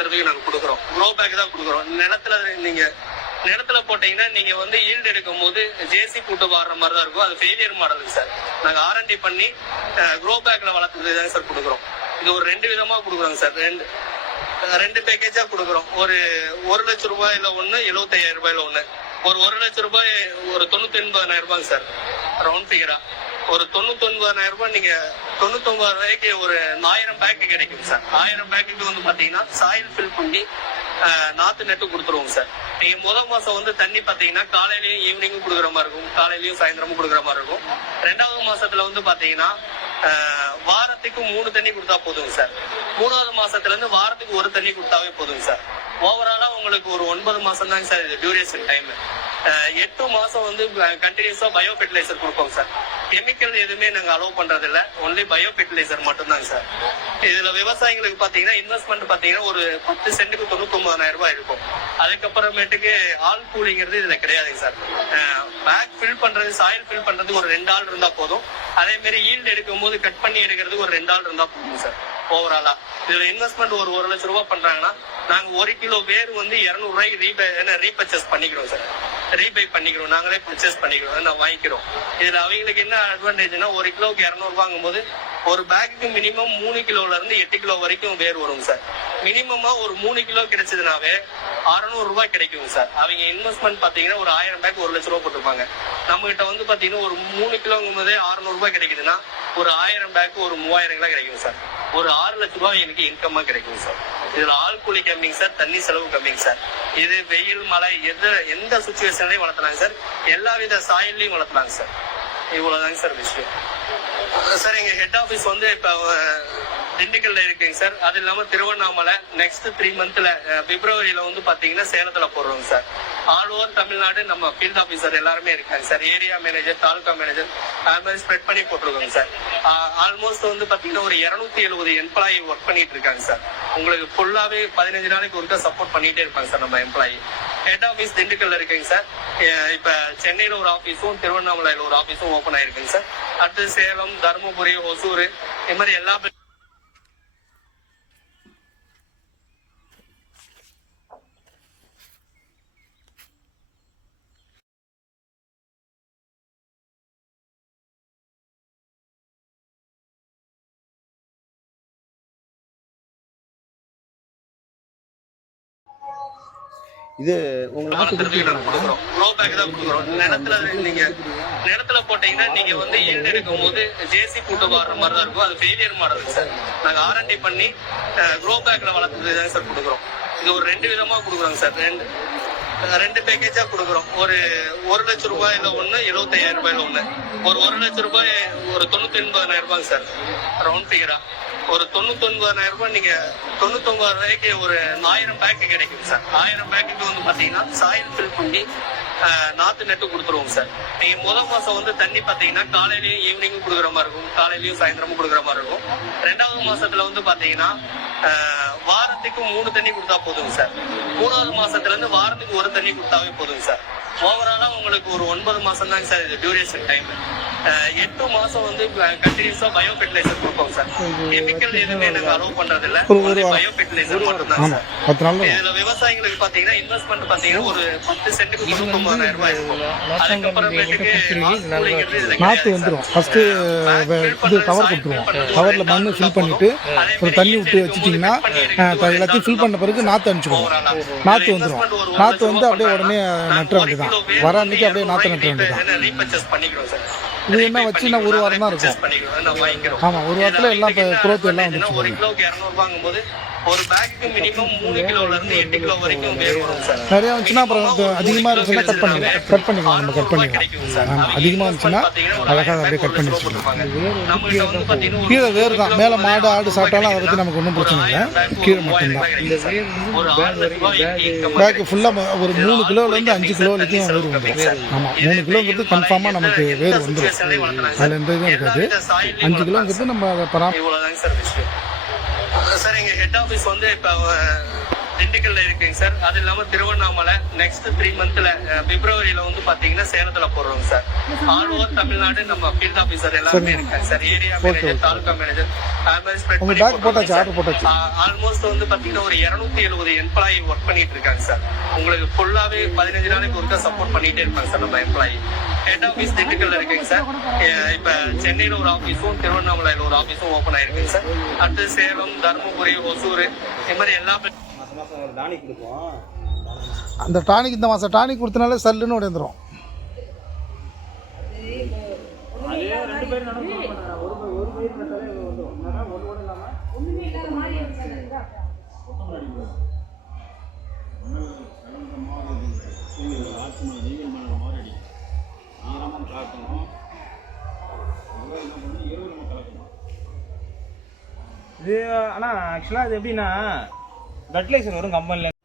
வளர்த்துறதுக்கு நாங்க கொடுக்குறோம். Grow bag தான் கொடுக்குறோம். நிலத்துல நீங்க நிலத்துல போட்டீங்கன்னா நீங்க வந்து ஈல்டு எடுக்கும் போது ஜேசி போட்டு வாடுற மாதிரி தான் இருக்கும். அது ஃபெயிலியர் மாடலுக்கு சார். நாங்க ஆர்என்டி பண்ணி க்ரோ பேக்ல வளர்த்துறது தான் சார் கொடுக்குறோம். இது ஒரு ரெண்டு விதமா கொடுக்குறோங்க சார். ரெண்டு ரெண்டு பேக்கேஜா கொடுக்குறோம். ஒரு ஒரு லட்சம் ரூபாயில ஒண்ணு எழுபத்தையாயிரம் ரூபாயில ஒண்ணு. ஒரு ஒரு லட்சம் ரூபாய் ஒரு தொண்ணூத்தி ஒன்பதாயிரம் ரூபாய் சார். ரவுண்ட் ஃபிகரா ஒரு தொண்ணூத்தி ஒன்பதாயிரம் ரூபாய் நீங்க தொண்ணூத்தி ஒன்பது ரூபாய்க்கு ஒரு ஆயிரம் பேக்கு கிடைக்கும் சார் ஆயிரம் பேக்குக்கு வந்து பாத்தீங்கன்னா சாயில் ஃபில் பண்ணி நாத்து நட்டு கொடுத்துருவோம் சார் நீங்க முதல் மாசம் வந்து தண்ணி பாத்தீங்கன்னா காலையிலயும் ஈவினிங்கும் கொடுக்குற மாதிரி இருக்கும். காலையிலயும் சாயந்தரமும் கொடுக்குற மாதிரி இருக்கும். ரெண்டாவது மாசத்துல வந்து பாத்தீங்கன்னா வாரத்துக்கு மூணு தண்ணி கொடுத்தா போதுங்க சார் மூணாவது மாசத்துல இருந்து வாரத்துக்கு ஒரு தண்ணி கொடுத்தாவே போதுங்க சார் ஓவராலா உங்களுக்கு ஒரு ஒன்பது மாசம் தாங்க சார் இது டியூரேஷன் டைம் எட்டு மாசம் வந்து கண்டினியூஸா பயோ ஃபெர்டிலைசர் கொடுப்போம் சார் கெமிக்கல் எதுவுமே நாங்க அலோவ் பண்றது இல்ல ஒன்லி பயோ ஃபெர்டிலைசர் மட்டும்தாங்க சார் இதுல விவசாயிகளுக்கு பாத்தீங்கன்னா இன்வெஸ்ட்மெண்ட் பாத்தீங்கன்னா ஒரு பத்து சென்ட்டுக்கு தொண்ணூத்தி ஒன்பதாயிரம் ரூபாய் இருக்கும். அதுக்கப்புறமேட்டுக்கு ஆள் கூலிங்கிறது இதுல கிடையாதுங்க சார் பேக் ஃபில் பண்றது சாயில் ஃபில் பண்றது ஒரு ரெண்டு ஆள் இருந்தா போதும். அதே மாதிரி ஈல்டு எடுக்கும் போது கட் பண்ணி எடுக்கிறது ஒரு ரெண்டு ஆள் இருந்தா போதும் சார் ஓவராலா இதுல இன்வெஸ்ட்மெண்ட் ஒரு ஒரு லட்சம் ரூபாய் பண்றாங்கன்னா நாங்க ஒரு கிலோ வேர் வந்து இருநூறு ரூபாய்க்கு ரீபே ரீபர்ச்சேஸ் பண்ணிக்கிறோம் சார் ரீபை பண்ணிக்கிறோம். நாங்களே பர்ச்சேஸ் பண்ணிக்கிறோம் நான் வாங்கிக்கிறோம். இதுல அவங்களுக்கு என்ன அட்வான்டேஜ்னா ஒரு கிலோவுக்கு இரநூறுவாங்கும் போது ஒரு பேக்குக்கு மினிமம் மூணு கிலோல இருந்து எட்டு கிலோ வரைக்கும் வேர் வரும் சார். மினிமமா ஒரு மூணு கிலோ கிடைச்சதுனாவே அறுநூறு ரூபாய் கிடைக்கும் சார். அவங்க இன்வெஸ்ட்மெண்ட் பாத்தீங்கன்னா ஒரு ஆயிரம் பேக் ஒரு லட்ச ரூபாய் போட்டிருப்பாங்க. நம்ம கிட்ட வந்து பாத்தீங்கன்னா ஒரு மூணு கிலோங்கும் போதே அறுநூறு ரூபாய் கிடைக்குதுன்னா ஒரு ஆயிரம் பேக் ஒரு மூவாயிரம் கிலோ கிடைக்கும் சார். ஒரு ஆறு லட்ச ரூபாய் எனக்கு இன்கம்மா கிடைக்கும் சார் இதுல ஆள் கூலி கம்மிங் சார் தண்ணி செலவு கம்மிங் சார் இது வெயில் மழை எந்த எந்த சுச்சுவேஷன்லயும் வளர்த்தலாங்க சார் எல்லா வித சாயல்லையும் வளர்த்தலாங்க சார் இவ்வளவுதாங்க சார் விஷயம். சார் எங்க ஹெட் ஆபீஸ் வந்து இப்ப திண்டுக்கல்ல இருக்குங்க சார் அது இல்லாம திருவண்ணாமலை நெக்ஸ்ட் த்ரீ மந்த்ல பிப்ரவரியில வந்து பாத்தீங்கன்னா சேலத்துல போடுறோங்க சார் ஆல் ஓவர் தமிழ்நாடு நம்ம ஃபீல்ட் ஆபீசர் எல்லாருமே இருக்காங்க sir. Area manager taluka manager அது மாதிரி ஸ்ப்ரெட் பண்ணி போட்டிருக்கோங்க சார். ஆல்மோஸ்ட் வந்து பாத்தீங்கன்னா ஒரு இருநூத்தி எழுபது எம்ப்ளாயி ஒர்க் பண்ணிட்டு இருக்காங்க சார். உங்களுக்கு ஃபுல்லாவே பதினஞ்சு நாளைக்கு ஒருக்கா சப்போர்ட் பண்ணிட்டே இருப்பாங்க சார் நம்ம எம்ப்ளாயி ஹெட் ஆஃபீஸ் திண்டுக்கல்ல இருக்குங்க சார். இப்ப சென்னையில ஒரு ஆஃபீஸும் திருவண்ணாமலையில ஒரு ஆஃபீஸும் ஓபன் ஆயிருக்குங்க சார். அடுத்து சேலம் தருமபுரி ஒசூர் இது மாதிரி எல்லா இது உங்க நாட்டு நிலத்துல நீங்க நிலத்துல போட்டீங்கன்னா நீங்க வந்து ஈல்டு எடுக்கும் போது ஜேசி போட்டு வாடுற மாதிரி தான் இருக்கும். அது ஃபெயிலியர் மாடலுக்கு சார். நாங்க ஆர்என்டி பண்ணி க்ரோ பேக்ல வளர்த்துறது தான் சார் கொடுக்குறோம். இது ஒரு ரெண்டு விதமா கொடுக்குறோங்க சார். ரெண்டு ரெண்டு பேக்கேஜா கொடுக்குறோம். ஒரு ஒரு லட்சம் ரூபாயில ஒண்ணு எழுபத்தையாயிரம் ரூபாயில ஒண்ணு. ஒரு ஒரு லட்சம் ரூபாய் ஒரு தொண்ணூத்தி ஒன்பதாயிரம் ரூபாய் சார். ரவுண்ட் ஃபிகரா ஒரு தொண்ணூத்தொன்பதாயிரம் ரூபாய் நீங்க தொண்ணூத்தி ரூபாய்க்கு ஒரு ஆயிரம் பேக்கு கிடைக்கும் சார். ஆயிரம் பேக்குக்கு வந்து பாத்தீங்கன்னா சாயில் ஃபில் பண்ணி நாத்து நட்டு கொடுத்துருவோம் சார். நீங்க முதல் மாசம் வந்து தண்ணி பாத்தீங்கன்னா காலையிலயும் ஈவினிங்கும் கொடுக்குற மாதிரி இருக்கும். காலையிலயும் சாயந்தரமும் கொடுக்குற மாதிரி இருக்கும். ரெண்டாவது மாசத்துல வந்து பாத்தீங்கன்னா வாரத்துக்கு மூணு தண்ணி கொடுத்தா போதுங்க சார். மூணாவது மாசத்துல இருந்து வாரத்துக்கு ஒரு தண்ணி கொடுத்தாவே போதுங்க சார். ஓவராலா உங்களுக்கு ஒரு ஒன்பது மாசம் தாங்க சார் இது டியூரேஷன் டைம் எட்டு மாசம் வந்து கண்டினியூஸா பயோ ஃபெர்டிலைசர் கொடுப்போம் சார் கெமிக்கல் எதுவுமே நாங்க அலோவ் பண்றது இல்ல பயோ ஃபெர்டிலைசர் மட்டும் தான் சார் பத்து நாள் இதுல விவசாயிகளுக்கு பாத்தீங்கன்னா இன்வெஸ்ட்மெண்ட் பாத்தீங்கன்னா ஒரு பத்து சென்ட்டுக்கு தொண்ணூத்தி ஒன்பதாயிரம் ரூபாய் இருக்கும். அதுக்கப்புறமேட்டுக்கு ஆள் கூலிங்கிறது இதுல நாற்று கிடையாது வந்துடும் fill இது கவர் கொடுத்துருவோம். கவரில் மண் ஃபில் அதே ஒரு தண்ணி விட்டு வச்சுட்டிங்கன்னா எல்லாத்தையும் ஃபில் பண்ண பிறகு நாற்று அனுப்பிச்சிடுவோம். இதுல வந்துடும் லட்சம் வந்து அப்படியே உடனே நட்டுற ஒரு கிலோ வேர் அன்னைக்கு அப்படியே நாற்று இருநூறு வேண்டியதான். இது என்ன வச்சு நான் ஒரு வாரம் தான் இருக்கும். ஆமாம் ஒரு வாரத்தில் எல்லாம் இப்போ growth எல்லாம் ஒரு வந்துச்சு கிலோவுக்கு இருநூறு ரூபாங்கும்போது ஒரு பேக்குக்கு மினிமம் மூணு கிலோல இருந்து எட்டு கிலோ வரைக்கும் வேர் வரும் சார். நிறையா வந்துச்சுன்னா அப்புறம் அதிகமாக இருந்துச்சுன்னா கட் பண்ணிக்கலாம். கட் பண்ணிக்கலாம் நம்ம கட் பண்ணிக்கலாம். ஆமாம் அதிகமாக இருந்துச்சுன்னா அழகாக அப்படியே கட் பண்ணி வச்சுக்கலாம். கீழே வேறு தான். மேலே மாடு ஆடு சாப்பிட்டாலும் அதை பற்றி நமக்கு ஒன்றும் பிரச்சனை இல்லை. கீழே மட்டும்தான் பேக்கு ஃபுல்லாக ஒரு மூணு கிலோலேருந்து அஞ்சு கிலோ வரைக்கும் வேர் வந்துடும் ஆமாம் மூணு கிலோங்கிறது கன்ஃபார்மாக நமக்கு வேர் வந்துடும் அதில் எந்த இதுவும் இருக்காது. அஞ்சு கிலோங்கிறது நம்ம அதை பராம இவ்வளவுதாங்க சார் எங்க ஹெட் ஆபீஸ் வந்து இப்ப திண்டுக்கல்ல இருக்குங்க சார். அது இல்லாம திருவண்ணாமலை நெக்ஸ்ட் த்ரீ மந்த்ல பிப்ரவரியில வந்து பாத்தீங்கன்னா சேலத்துல போடுறோம் சார். ஆல் ஓவர் தமிழ்நாடு நம்ம ஃபீல்ட் ஆபீசர் எல்லாருமே இருக்காங்க sir. Area manager taluka manager almost வந்து பாத்தீங்கன்னா ஒரு இருநூத்தி எழுபது எம்ப்ளாயி ஒர்க் பண்ணிட்டு இருக்காங்க சார். உங்களுக்கு ஃபுல்லாவே பதினஞ்சு நாளைக்கு ஒருக்கா சப்போர்ட் பண்ணிட்டே இருப்பாங்க சார் நம்ம எம்ப்ளாயி ஹெட் ஆபீஸ் திண்டுக்கல்ல இருக்குங்க சார். இப்ப சென்னையில ஒரு ஆபீஸும் திருவண்ணாமலையில ஒரு ஆபீஸும் ஓபன் ஆயிருக்குங்க சார். அடுத்து சேலம் தருமபுரி ஒசூர் இது மாதிரி எல்லா அந்த டானிக் இந்த மாதம் டானிக் கொடுத்தனாலே சல்லுன்னு உடைந்துரும். அதே இது ஆனால் ஆக்சுவலாக இது எப்படின்னா ஃபெர்டிலைசர் வரும் கம்பெனியில்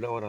உள்ள வர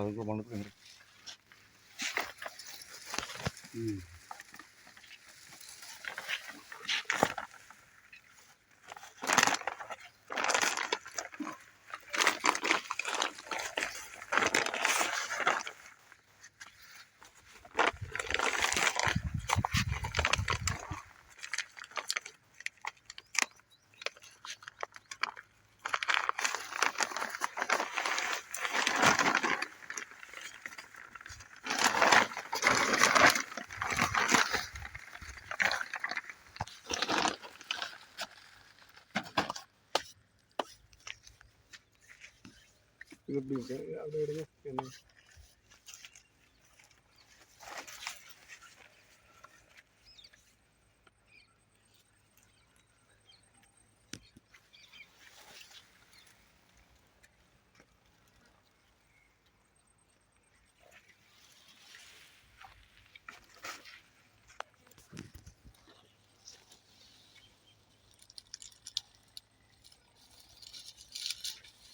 Good business.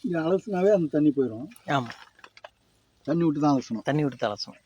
இங்கே அலசுனாவே அந்த தண்ணி போயிடும் ஆமாம் தண்ணி விட்டு தான் அலசணும். தண்ணி விட்டு தலசணும்